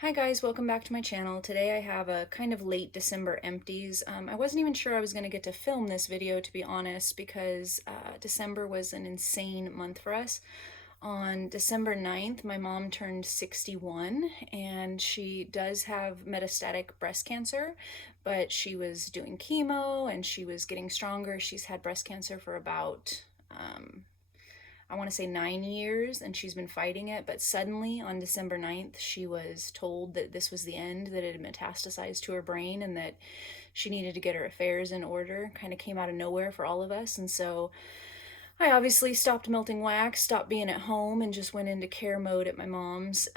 Hi guys, welcome back to my channel. Today I have a kind of late December empties. I wasn't even sure I was going to get to film this video, to be honest, because December was an insane month for us. On December 9th, my mom turned 61 and she does have metastatic breast cancer, but she was doing chemo and she was getting stronger. She's had breast cancer for about I want to say 9 years, and she's been fighting it. But suddenly on December 9th, she was told that this was the end, that it had metastasized to her brain, and that she needed to get her affairs in order. Kind of came out of nowhere for all of us. And so I obviously stopped melting wax, stopped being at home, and just went into care mode at my mom's.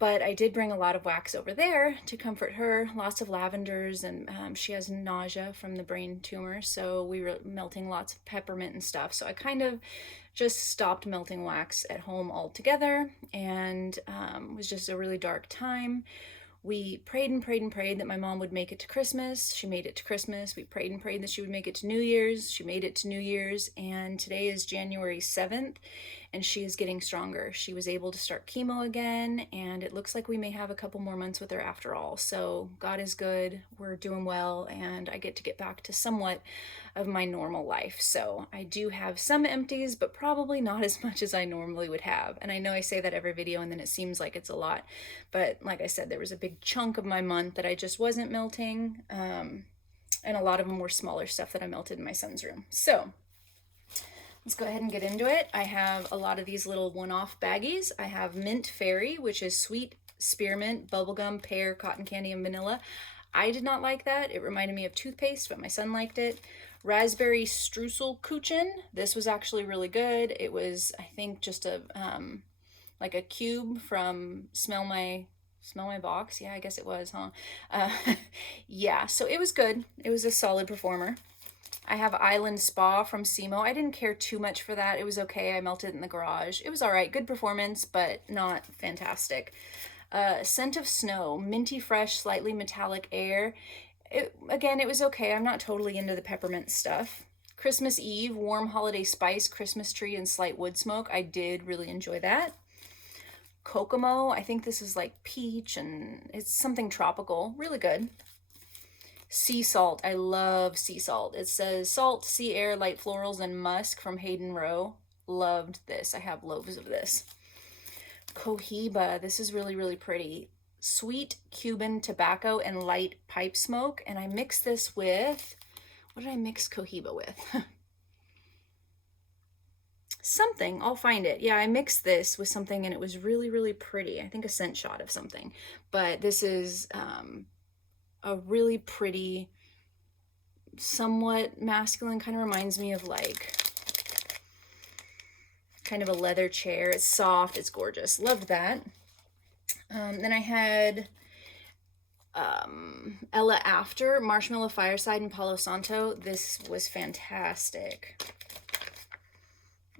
But I did bring a lot of wax over there to comfort her, lots of lavenders, and she has nausea from the brain tumor. So we were melting lots of peppermint and stuff. So I kind of just stopped melting wax at home altogether, and it was just a really dark time. We prayed and prayed and prayed that my mom would make it to Christmas. She made it to Christmas. We prayed and prayed that she would make it to New Year's. She made it to New Year's, and today is January 7th, and she is getting stronger. She was able to start chemo again, and it looks like we may have a couple more months with her after all. So God is good. We're doing well, and I get back to somewhat of my normal life. So I do have some empties, but probably not as much as I normally would have. And I know I say that every video and then it seems like it's a lot, but like I said, there was a big chunk of my month that I just wasn't melting, and a lot of them were smaller stuff that I melted in my son's room. So let's go ahead and get into it. I have a lot of these little one-off baggies. I have Mint Fairy, which is sweet spearmint, bubblegum, pear, cotton candy, and vanilla. I did not like that. It reminded me of toothpaste, but my son liked it. Raspberry streusel kuchen. This was actually really good. It was, I think, just a like a cube from Smell My Box. Yeah, I guess it was, huh? Yeah, so it was good. It was a solid performer. I have Island Spa from Simo. I didn't care too much for that. It was okay. I melted it in the garage. It was all right. Good performance, but not fantastic. Scent of Snow, minty fresh, slightly metallic air. Again, it was okay. I'm not totally into the peppermint stuff. Christmas Eve, warm holiday spice, Christmas tree, and slight wood smoke. I did really enjoy that. Kokomo, I think this is like peach and it's something tropical. Really good. Sea salt, I love sea salt. It says salt, sea air, light florals, and musk from Hayden Row. Loved this. I have loaves of this. Cohiba, this is really, really pretty. Sweet Cuban tobacco and light pipe smoke. And I mixed this with, what did I mix Cohiba with? Something, I'll find it. Yeah, I mixed this with something and it was really, really pretty. I think a scent shot of something. But this is a really pretty, somewhat masculine, kind of reminds me of like kind of a leather chair. It's soft, it's gorgeous. Loved that. Then I had Ella After, Marshmallow Fireside and Palo Santo. This was fantastic.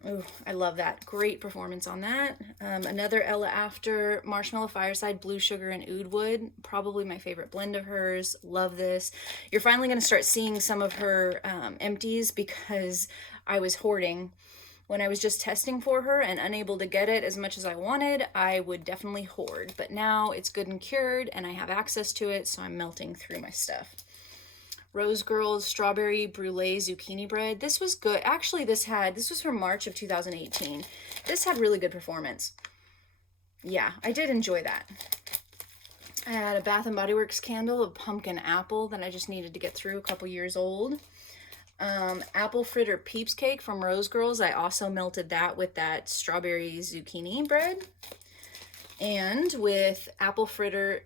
Ooh, I love that. Great performance on that. Another Ella After, Marshmallow Fireside, Blue Sugar, and Oud Wood. Probably my favorite blend of hers. Love this. You're finally going to start seeing some of her empties because I was hoarding. When I was just testing for her and unable to get it as much as I wanted, I would definitely hoard. But now it's good and cured and I have access to it, so I'm melting through my stuff. Rose Girls Strawberry Brulee Zucchini Bread. This was good. Actually, this was from March of 2018. This had really good performance. Yeah, I did enjoy that. I had a Bath & Body Works candle of pumpkin apple that I just needed to get through, a couple years old. Apple fritter peeps cake from Rose Girls. I also melted that with that strawberry zucchini bread and with apple fritter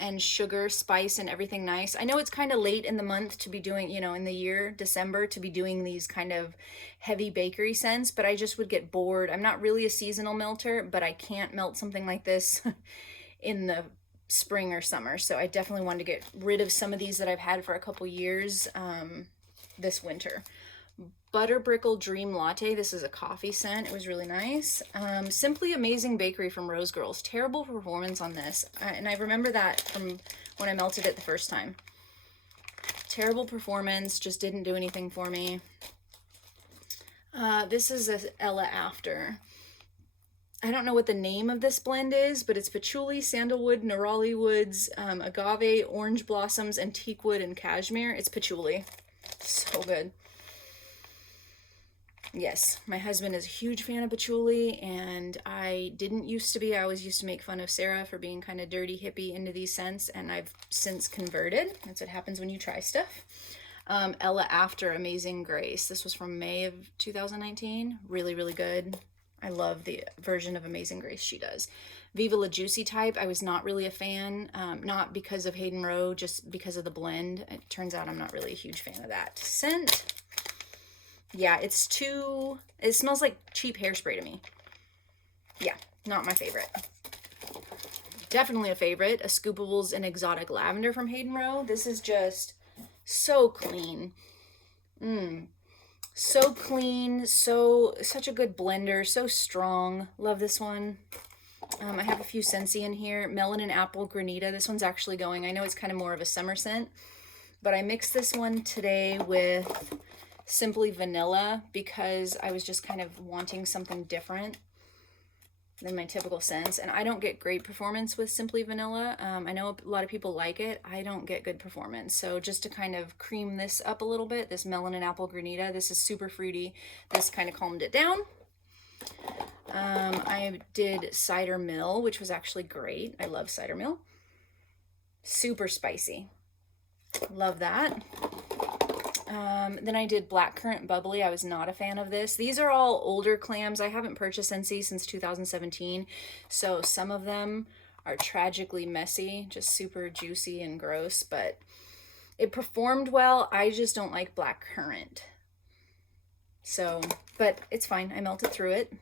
and sugar, spice, and everything nice. I know it's kind of late in the month to be doing, you know, in the year, December, to be doing these kind of heavy bakery scents, but I just would get bored. I'm not really a seasonal melter, but I can't melt something like this in the spring or summer. So I definitely wanted to get rid of some of these that I've had for a couple years this winter. Butterbrickle Dream Latte. This is a coffee scent. It was really nice. Simply Amazing Bakery from Rose Girls. Terrible performance on this. And I remember that from when I melted it the first time. Terrible performance. Just didn't do anything for me. This is a Ella After. I don't know what the name of this blend is, but it's patchouli, sandalwood, neroli woods, agave, orange blossoms, antique wood, and cashmere. It's patchouli. So good. Yes, my husband is a huge fan of patchouli, and I didn't used to be. I always used to make fun of Sarah for being kind of dirty hippie into these scents, and I've since converted. That's what happens when you try stuff. Ella After Amazing Grace. This was from May of 2019. Really, really good. I love the version of Amazing Grace she does. Viva La Juicy type, I was not really a fan. Not because of Hayden Rowe, just because of the blend. It turns out I'm not really a huge fan of that scent. Yeah, it smells like cheap hairspray to me. Yeah, not my favorite. Definitely a favorite, a Scoopables and Exotic Lavender from Hayden Rowe. This is just so clean. So clean, such a good blender, so strong. Love this one. I have a few Scentsy in here. Melon and Apple Granita. This one's actually going. I know it's kind of more of a summer scent, but I mixed this one today with Simply Vanilla because I was just kind of wanting something different than my typical scents. And I don't get great performance with Simply Vanilla. I know a lot of people like it. I don't get good performance. So just to kind of cream this up a little bit, this Melon and Apple Granita, this is super fruity. This kind of calmed it down. I did Cider Mill, which was actually great. I love Cider Mill. Super spicy. Love that. Then I did Blackcurrant Bubbly. I was not a fan of this. These are all older clams. I haven't purchased Scentsy since 2017, so some of them are tragically messy, just super juicy and gross, but it performed well. I just don't like blackcurrant. So, but it's fine. I melted through it.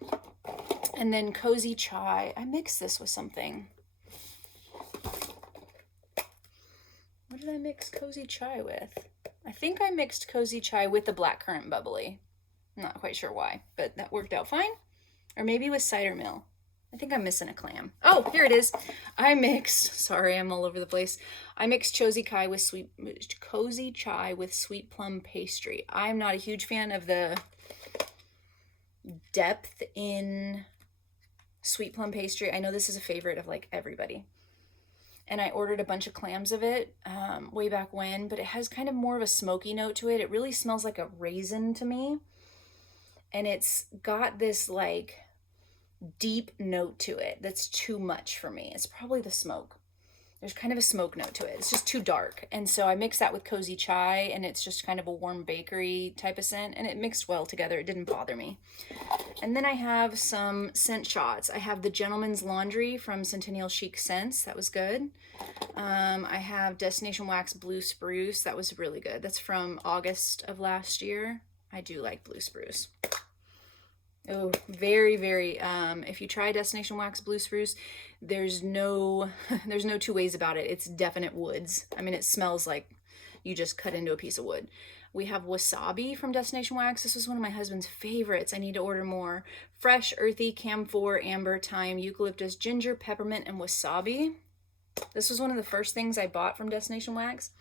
And then Cozy Chai. I mixed this with something. What did I mix Cozy Chai with? I think I mixed Cozy Chai with the Blackcurrant Bubbly. I'm not quite sure why, but that worked out fine. Or maybe with Cider Mill. I think I'm missing a clam. Oh, here it is. I mixed, sorry, I'm all over the place. I mixed Cozy Chai with sweet plum pastry. I'm not a huge fan of the depth in sweet plum pastry. I know this is a favorite of like everybody. And I ordered a bunch of clams of it way back when, but it has kind of more of a smoky note to it. It really smells like a raisin to me. And it's got this like deep note to it that's too much for me. It's probably the smoke. There's kind of a smoke note to it. It's just too dark. And so I mixed that with Cozy Chai, and it's just kind of a warm bakery type of scent, and it mixed well together. It didn't bother me. And then I have some scent shots. I have the Gentleman's Laundry from Centennial Chic Scents. That was good. I have Destination Wax Blue Spruce. That was really good. That's from August of last year. I do like Blue Spruce. Oh, very, very, if you try Destination Wax Blue Spruce, there's no two ways about it. It's definite woods. I mean, it smells like you just cut into a piece of wood. We have Wasabi from Destination Wax. This was one of my husband's favorites. I need to order more. Fresh, earthy, camphor, amber, thyme, eucalyptus, ginger, peppermint, and wasabi. This was one of the first things I bought from Destination Wax.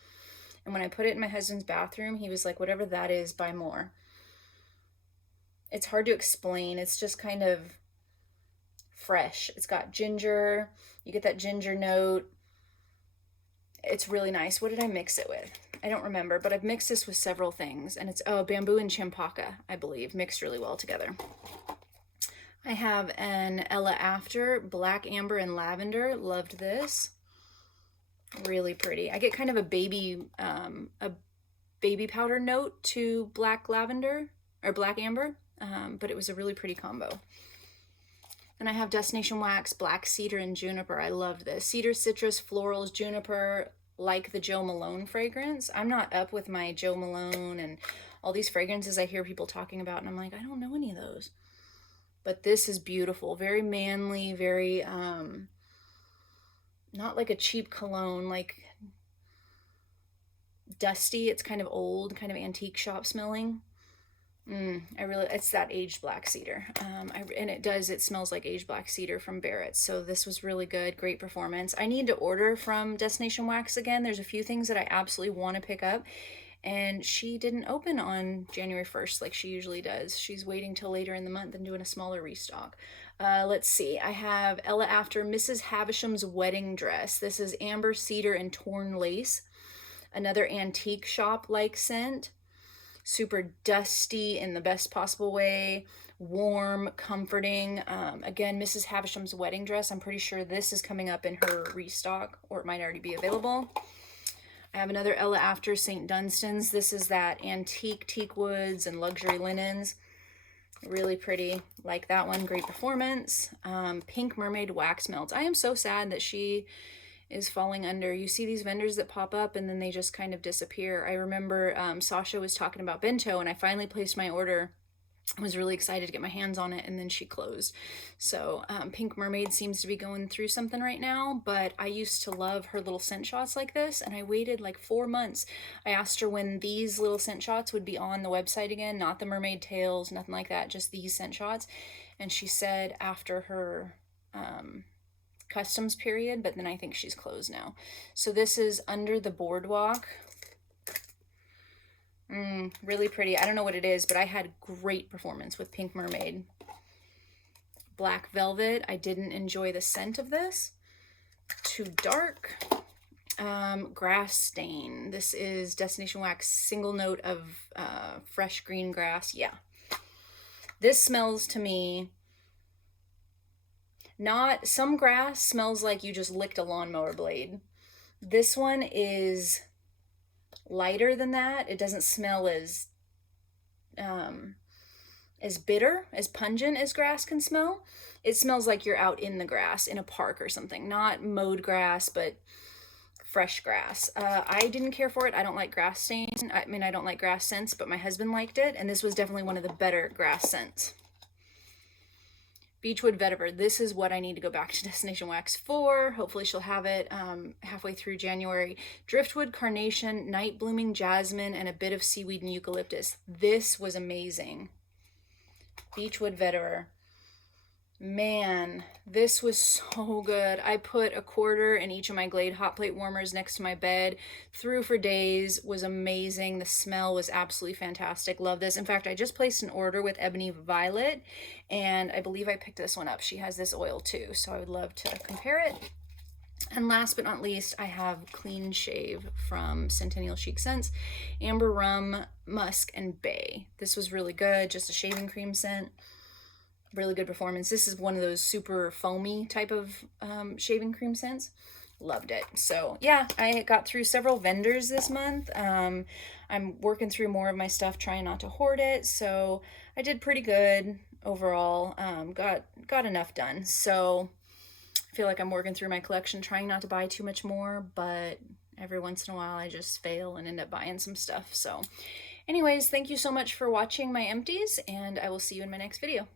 And when I put it in my husband's bathroom, he was like, whatever that is, buy more. It's hard to explain. It's just kind of fresh. It's got ginger. You get that ginger note. It's really nice. What did I mix it with? I don't remember, but I've mixed this with several things. And it's, bamboo and champaca, I believe, mixed really well together. I have an Ella After, black amber and lavender. Loved this. Really pretty. I get kind of a baby powder note to black lavender or black amber, but it was a really pretty combo. And I have Destination Wax, black cedar and juniper. I love this. Cedar, citrus, florals, juniper, like the Joe Malone fragrance. I'm not up with my Joe Malone and all these fragrances I hear people talking about, and I'm like, I don't know any of those. But this is beautiful. Very manly, very, not like a cheap cologne, like dusty. It's kind of old, kind of antique shop smelling. It's that aged black cedar. And it smells like aged black cedar from Barrett's. So this was really good. Great performance. I need to order from Destination Wax again. There's a few things that I absolutely want to pick up. And she didn't open on January 1st like she usually does. She's waiting till later in the month and doing a smaller restock. Let's see. I have Ella After Mrs. Havisham's Wedding Dress. This is amber, cedar, and torn lace. Another antique shop-like scent. Super dusty in the best possible way. Warm, comforting. Again, Mrs. Havisham's Wedding Dress. I'm pretty sure this is coming up in her restock, or it might already be available. I have another Ella After St. Dunstan's. This is that antique teak woods and luxury linens. Really pretty. Like that one. Great performance. Pink Mermaid Wax Melts. I am so sad that she is falling under. You see these vendors that pop up and then they just kind of disappear. I remember Sasha was talking about bento, and I finally placed my order. I was really excited to get my hands on it, and then she closed. So Pink Mermaid seems to be going through something right now, but I used to love her little scent shots like this, and I waited like 4 months. I asked her when these little scent shots would be on the website again, not the mermaid tails, nothing like that, just these scent shots. And she said after her customs period, but then I think she's closed now. So this is Under the Boardwalk. Really pretty. I don't know what it is, but I had great performance with Pink Mermaid. Black Velvet. I didn't enjoy the scent of this. Too dark. Grass Stain. This is Destination Wax single note of fresh green grass. Yeah. This smells to me, not, some grass smells like you just licked a lawnmower blade. This one is lighter than that. It doesn't smell as bitter, as pungent as grass can smell. It smells like you're out in the grass in a park or something, not mowed grass, but fresh grass. I didn't care for it. I don't like grass stains. I mean, I don't like grass scents, but my husband liked it, and this was definitely one of the better grass scents. Beechwood Vetiver. This is what I need to go back to Destination Wax for. Hopefully she'll have it halfway through January. Driftwood Carnation, Night Blooming Jasmine, and a bit of seaweed and eucalyptus. This was amazing. Beechwood Vetiver. Man, this was so good. I put a quarter in each of my Glade hot plate warmers next to my bed. Threw for days. Was amazing. The smell was absolutely fantastic. Love this. In fact, I just placed an order with Ebony Violet, and I believe I picked this one up. She has this oil too, so I would love to compare it. And last but not least, I have Clean Shave from Centennial Chic Scents. Amber Rum, Musk, and Bay. This was really good. Just a shaving cream scent. Really good performance. This is one of those super foamy type of shaving cream scents. Loved it. So yeah, I got through several vendors this month. I'm working through more of my stuff, trying not to hoard it. So I did pretty good overall. Got enough done. So I feel like I'm working through my collection, trying not to buy too much more, but every once in a while I just fail and end up buying some stuff. So anyways, thank you so much for watching my empties, and I will see you in my next video.